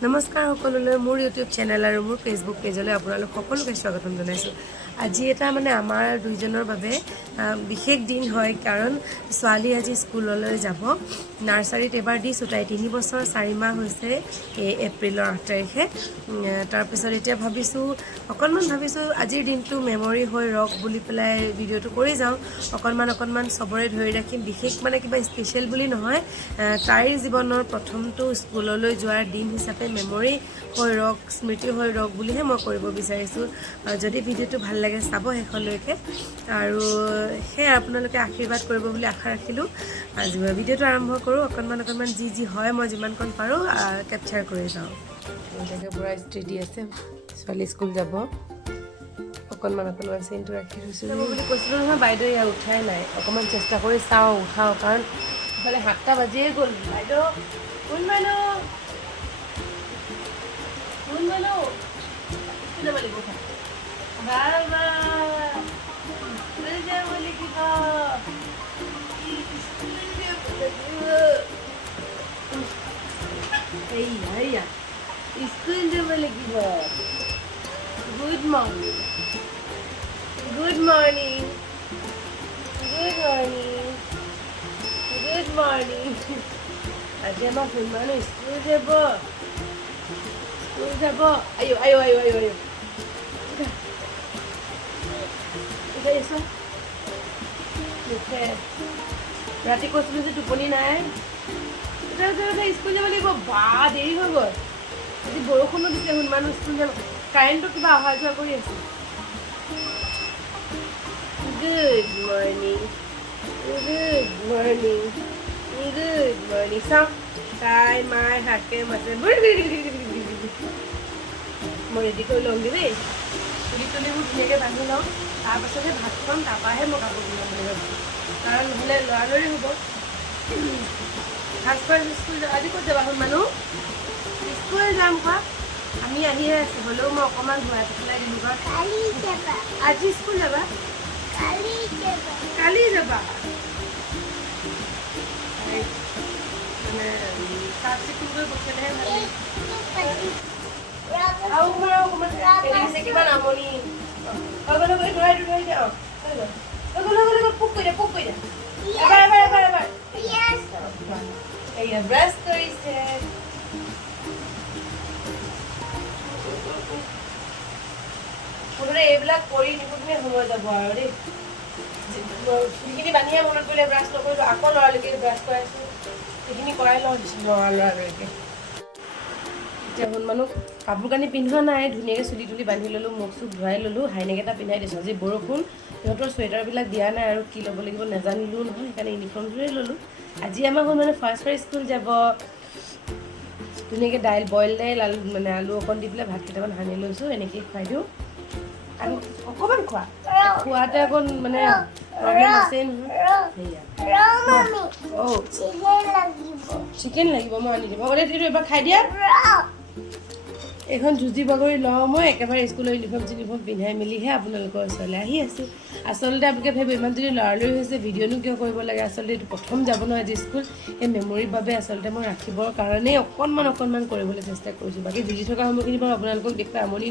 নমস্কাৰ সকলোলৈ মোৰ ইউটিউব চেনেল আৰু মোৰ ফেচবুক পেজলৈ আপোনালোক সকলোকে স্বাগতম জনাইছোঁ। আজি এটা আমাৰ দুইজনৰ বাবে বিশেষ দিন হয়, কাৰণ ছোৱালী আজি স্কুললৈ যাব। নাৰ্চাৰীত এবাৰ দিছোঁ, তাই 3 বছৰ 4 মাহ হৈছে এই এপ্ৰিলৰ 8 তাৰিখে। তাৰপিছত এতিয়া ভাবিছোঁ আজিৰ দিনটো মেমৰি হৈ ৰওক বুলি পেলাই ভিডিঅ'টো কৰি যাওঁ। অকণমান চবৰে ধৰি ৰাখিম, বিশেষ কিবা স্পেচিয়েল বুলি নহয়, তাইৰ জীৱনৰ প্ৰথমটো স্কুললৈ যোৱাৰ দিন হিচাপে মেমৰি হৈ ৰওক, স্মৃতি হৈ ৰওক বুলিহে মই কৰিব বিচাৰিছোঁ। যদি ভিডিঅ'টো ভাল লাগে চাব শেষলৈকে, আৰু সেয়ে আপোনালোকে আশীৰ্বাদ কৰিব বুলি আশা ৰাখিলোঁ। আজি ভিডিঅ'টো আৰম্ভ কৰোঁ। অকণমান যি হয় মই যিমানকণ পাৰোঁ কেপচাৰ কৰি যাওঁ। এনেকৈ পূৰা ষ্ট্ৰেডি আছে, ছোৱালী স্কুল যাব। অকণমান চেইনটো ৰাখি থৈছোঁ বুলি কৈছিলোঁ নহয়, বাইদেউ ইয়াৰ উঠাই নাই। অকণমান চেষ্টা কৰি চাওঁ উঠাওঁ, কাৰণ ইফালে 7টা বাজিয়ে গ'ল। বাইদেউ কোন বাইদেউ যাব লাগিব স্কুল যাব লাগিব। Good morning, good morning, good morning, good morning. আজি আমাৰ শুনমানো স্কুল যাব। আয়ো ৰাতি কৈছিলোঁ যে টোপনি নাই। স্কুল যাব লাগিব। বা দেৰি হৈ গ'ল। আজি বৰষুণো দিছে, শুনমানো স্কুল যাব। কাৰেণ্টটো কিবা অহা যোৱা কৰি আছে। Good morning, good morning, good morning. চাওঁ তাই মায়ে হাকে মাছে। মই ৰেডি কৰি ল'মগৈ দেই। চুলি তুলিবোৰ ধুনীয়াকৈ বান্ধি লওঁ, তাৰপাছতহে ভাত খাম, তাৰপৰাহে মই কাপোৰ পিন্ধাম বুলি ভাবিছোঁ, কাৰণ নহ'লে লৰালৰি হ'ব। ফাৰ্ষ্ট স্কুল আজি ক'ত যাবা মানুহ? স্কুল যাম কোৱা। আমি আহিয়ে আছোঁ, হ'লেও মই অকণমান ঘূৰাই পেলাই দিলোঁ। আজি স্কুল যাবা? কালি যাবা? মানে চাফ চিকুণ কৰি পঠিয়ালেহে ভাল। কিমান আমনি। পোক কৰি দে। এবাৰ ব্ৰাছ কৰিছে। মুঠতে এইবিলাক কৰি দিবনে সময় যাব আৰু দেই। সেইখিনি বান্ধিয়ে মনত পৰিলে ব্ৰাছ নকৰিলোঁ, আকৌ লৰালৰিকে ব্ৰাছ কৰাইছোঁ। সেইখিনি কৰাই লওঁ লৰালৰিকে। এতিয়া মানুহ কাপোৰ কানি পিন্ধোৱা নাই, ধুনীয়াকৈ চুলি তুলি বান্ধি ল'লোঁ, মুখ চুখ ধুৱাই ল'লোঁ, হাইনেক এটা পিন্ধাই দিছোঁ। আজি বৰষুণ, সিহঁতৰ চুৱেটাৰবিলাক দিয়া নাই আৰু কি ল'ব লাগিব নাজানিলোঁ নহয়, সেইকাৰণে ইউনিফৰ্মটোৱে ল'লোঁ। আজি আমাৰ ফাৰ্ষ্ট স্কুল যাব। ধুনীয়াকৈ বইল দাইল আলু অকণ দি পেলাই ভাত কেইটামান সানি লৈছোঁ, এনেকেই খুৱাই দিওঁ। আৰু অকণমান খোৱাতে অকণ প্ৰব্লেম আছে নহয়। চিকেন লাগিব, মই আনি দিম। এবাৰ খাই দিয়া। এইখন যুঁজি বাগৰি লওঁ মই, একেবাৰে স্কুলৰ ইউনিফৰ্ম পিন্ধাই মেলিহে আপোনালোকৰ ওচৰলৈ আহি আছোঁ। আচলতে আপোনালোকে ভাবিব ইমান যদি লৰালৰি হৈছে ভিডিঅ'নো কিয় কৰিব লাগে। আচলতে এইটো প্ৰথম যাব নহয় আজি স্কুল, সেই মেমৰিৰ বাবে আচলতে মই ৰাখিবৰ কাৰণেই অকণমান কৰিবলৈ চেষ্টা কৰিছোঁ। বাকী যুঁজি থকা সময়খিনি বাৰু আপোনালোকক দেখুৱাই আমনি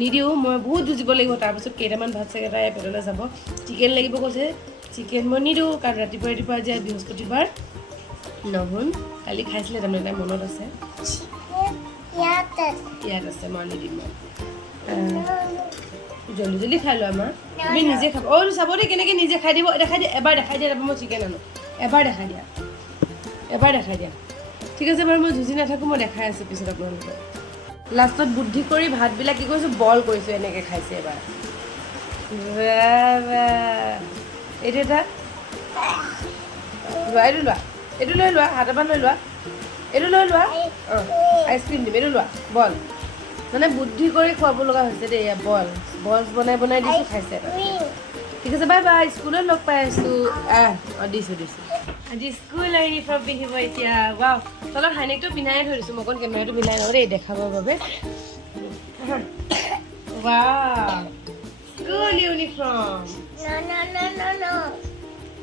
নিদিওঁ। মই বহুত যুঁজিব লাগিব, তাৰপিছত কেইটামান ভাত চাগে তাই পেটলৈ যাব। চিকেন লাগিব কৈছে, চিকেন মই নিদিওঁ, কাৰণ ৰাতিপুৱা আজি বৃহস্পতিবাৰ নহ'ল। কালি খাইছিলে তাৰমানে, তাই মনত আছে। ইয়াত আছে, মই আনি দিম। জল্দি খাই লোৱা মা, তুমি নিজে খাব। চাব দেই কেনেকৈ নিজে খাই দিব। দেখাই দিয়া, এবাৰ দেখাই দিয়া, তাৰপৰা মই চিকেন আনো। এবাৰ দেখাই দিয়া। ঠিক আছে বাৰু, মই যুঁজি নাথাকোঁ, মই দেখাই আছোঁ পিছত আপোনালোকক। লাষ্টত বুদ্ধি কৰি ভাতবিলাক কি কৰিছোঁ, বইল কৰিছোঁ। এনেকৈ খাইছে এবাৰ। এইটো এটা এইটো লৈ লোৱা, হাতৰ পৰা লৈ লোৱা। এইটো লৈ লোৱা। আইচক্ৰীম দিম, এইটো লোৱা। বল বুদ্ধি কৰি খুৱাব লগা হৈছে দেই। বল বনাই দিছোঁ, খাইছে। ঠিক আছে, বাই বাই। স্কুলত লগ পাই আছোঁ। দিছোঁ। আজি স্কুল ইউনিফৰ্ম পিন্ধিব এতিয়া। ৱাও, তলত হাইনেকটো পিন্ধাই থৈ দিছোঁ। মই অকণ কেমেৰাটো মিলাই লওঁ দেই দেখাবৰ বাবে। Wow, school uniform.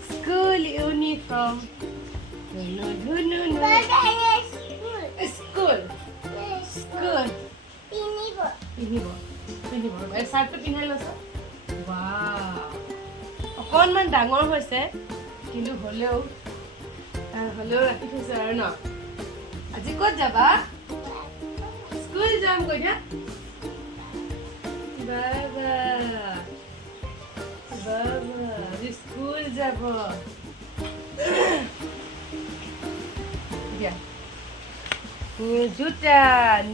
School uniform. No. School. পিন্ধিব এই চাৰ্টটো পিন্ধাই লৈছে বা অকণমান ডাঙৰ হৈছে কিন্তু হ'লেও ৰাখি থৈছে আৰু ন আজি ক'ত যাবা স্কুল যাম কৈছা বাবা আজি স্কুল যাব নিউ জোতা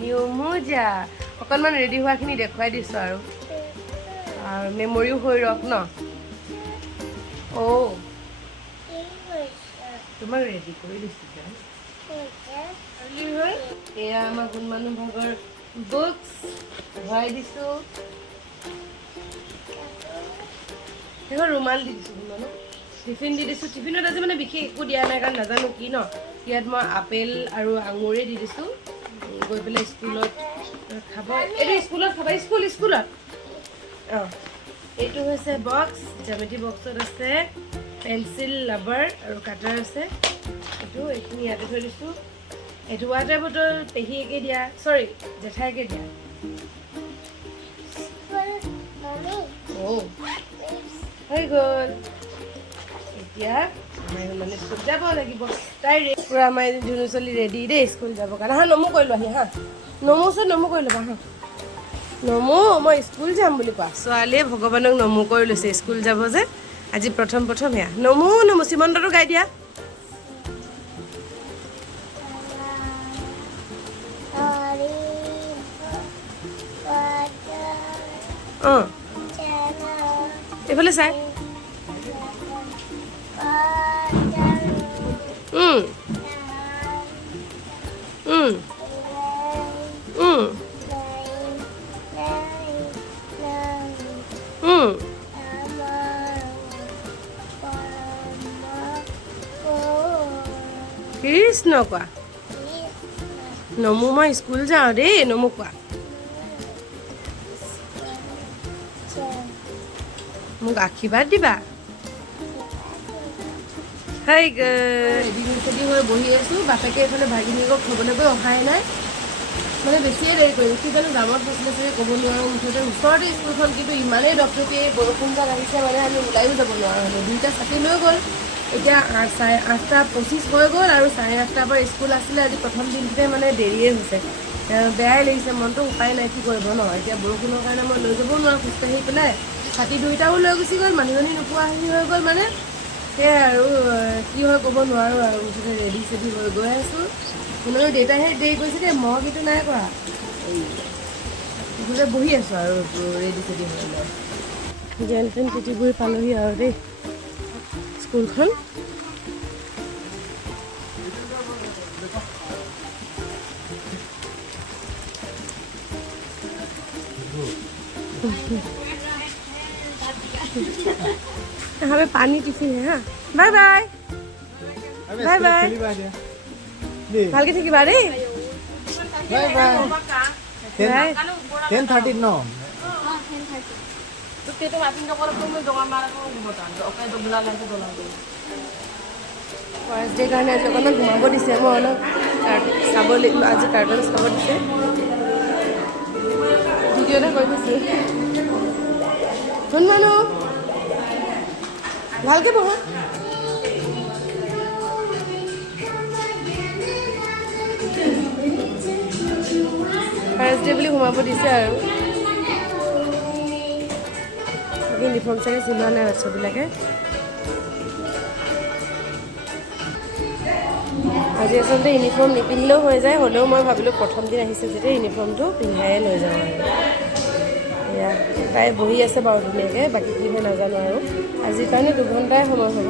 নিউ মোজা অকণমান ৰেডি হোৱাখিনি দেখুৱাই দিছোঁ আৰু মেমৰিও হৈ ৰখ ন তোমাক ৰেডি কৰি দিছোঁ এয়া আমাৰ গুণ মানুহ ভাগৰ বুকছ ভৰাই দিছোঁ সেইখন ৰুমাল দি দিছোঁ গুণ মানুহ টিফিন দি দিছোঁ টিফিনত আজি মানে বিশেষ একো দিয়া নাই কাৰণ নাজানো কি ন ইয়াত মই আপেল আৰু আঙুৰে দি দিছোঁ গৈ পেলাই স্কুলত খাব এইটো স্কুলত খাবা স্কুলত অঁ এইটো হৈছে বক্স জ্যামিতি বক্সত আছে পেঞ্চিল ৰাবাৰ আৰু কাটাৰ আছে এইখিনি ইয়াতে থৈ দিছোঁ এইটো ৱাটাৰ বটল পেহীয়েকে দিয়া চৰি জেঠাইকে দিয়া হৈ গ'ল এতিয়া মানে স্কুল যাব লাগিব তাই পূৰা আমাৰ ধুনু চলি ৰেডি দেই স্কুল যাবৰ কাৰণে হা নমো কৰি লোৱাহি হা নমো কৰি ল'বা হা নমো মই স্কুল যাম বুলি কোৱা ছোৱালীয়ে ভগৱানক নমো কৰি লৈছে স্কুল যাব যে আজি প্ৰথম সেয়া নমো শ্ৰীমন্তটো গাই দিয়া অঁ এইফালে চাই কৃষ্ণ কোৱা নমো মই স্কুল যাওঁ দেই নমো কোৱা মোক আশীৰ্বাদ দিবা হাই খেতি হৈ বহি আছোঁ বাপেকে এইফালে ভাগিনীকক থ'বলৈ গৈ অহাই নাই মানে বেছিয়ে দেৰি কৰিম কি জানো দামত ফচিলে চাগে ক'ব নোৱাৰোঁ মুঠতে ওচৰতে স্কুলখন কিন্তু ইমানেই দপদপি বৰষুণজাক আহিছে মানে আমি ওলাইও যাব নোৱাৰা হ'লোঁ দুইটা ছাতি লৈ গ'ল এতিয়া 8:25 হৈ গ'ল আৰু 8:30 পৰা স্কুল আছিলে আজি প্ৰথম দিনটোতে মানে দেৰিয়ে হৈছে বেয়াই লাগিছে মনটো উপায় নাই কি কৰিব ন এতিয়া বৰষুণৰ কাৰণে মই লৈ যাবও নোৱাৰোঁ খোজকাঢ়ি পেলাই ছাতি দুইটাও লৈ গুচি গ'ল মানুহজনী নোপোৱা হৈ গ'ল মানে সেয়াই আৰু কি হয় ক'ব নোৱাৰোঁ আৰু মুঠতে ৰেডি চেডি হৈ গৈ আছোঁ কোনেও দেউতাইহে দেৰি কৰিছে দেই মই কিন্তু নাই কৰা মুঠতে বহি আছোঁ আৰু ৰেডি চেডি হৈ লৈ যেন তেন তিতিবুৰি পালোহি আৰু দেই স্কুলখন हमें पानी टिफिन है हाँ बाय बाय बाय बाय ভালকে থাকিবা দেই বাই বাই 10:30 ন তো মাতিন নকර তুমি দঙা মাৰা কো বতান ওকে দবলা লাগে দলা দে ফাৰ্ষ্ট ডে কাৰণে আজি অকণমান ঘুমাব দিছে মই অলপ চাব আজি কাৰ্টুন চাব দিছে ভিডিঅ' এটা কৰি দিছোঁ শুন মানুহ ভালকে বহা ফাৰ্ষ্ট ডে বুলি সোমাব দিছে আৰু ইউনিফৰ্ম চাগে চিলোৱা নাই বাচ্চাবিলাকে আজি আচলতে ইউনিফৰ্ম নিপিন্ধিলেও হৈ যায় হ'লেও মই ভাবিলোঁ প্ৰথম দিন আহিছে যেতিয়া ইউনিফৰ্মটো পিন্ধাই লৈ যাওঁ আৰু এয়া তাই বহি আছে বাৰু ধুনীয়াকৈ বাকী কি হয় নাজানো আৰু আজিৰ কাৰণে 2 ঘণ্টাই সময় হ'ব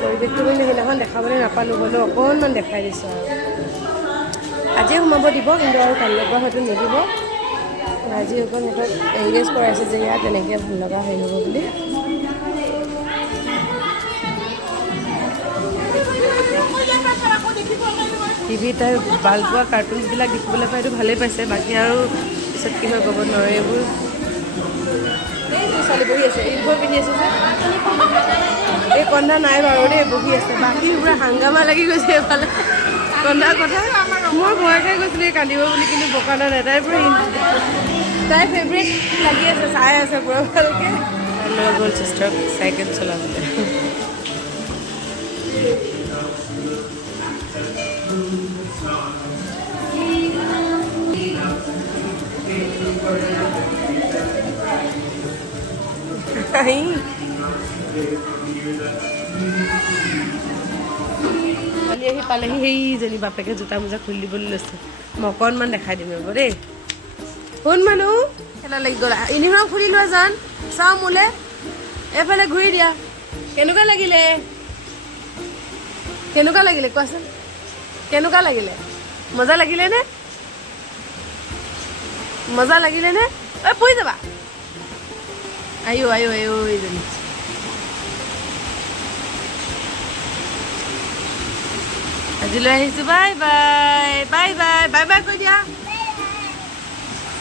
পৰিৱেশটো কিন্তু সেইদিনাখন দেখাবলৈ নাপালোঁ হ'লেও অকণমান দেখাই দিছোঁ আৰু আজিয়ে সোমাব দিব কিন্তু আৰু কাইলৈৰ পৰা হয়তো নিদিব আজি অকণ সিহঁতক এংগেজ কৰাইছে যে ইয়াত তেনেকৈ ভাল লগা হেৰি হ'ব বুলি টিভিত তাই ভাল পোৱা কাৰ্টুনছবিলাক দেখিবলৈ পাইতো ভালেই পাইছে বাকী আৰু পিছত কি হয় ক'ব নোৱাৰে এইবোৰ ছোৱালী বহি আছে ইউনিফৰ্ম পিন্ধি আছে যে এই কন্ধা নাই বাৰু দেই বহি আছে বাকী পূৰা হাংগামা লাগি গৈছে এইফালে কন্দা কথা মই ভয় খাই গৈছিলোঁ কান্দিব বুলি কিন্তু বকানা নাই তাই পুৰা তাই ফেভৰেট লাগি আছে চাই আছে পুৰা ভালকৈ লৈ গ'ল চিষ্টাৰক চাইকেল চলাবলৈ কালি আহি পালেহি সেইজনী বাপেকে জোতা মোজা খুলি দিবলৈ লৈছে মই অকণমান দেখাই দিম ৰ'ব দেই কোন মানুহ খেলা লাগি গ'ল ইউনিফৰ্ম খুলি লোৱা জান চাওঁ মোলে এইফালে ঘূৰি দিয়া কেনেকুৱা লাগিলে কোৱাচোন কেনেকুৱা লাগিলে মজা লাগিলে নে ঐ পৰি যাবা আয়ো এইজনী আজিলৈ আহিছোঁ বাই বাই কৈ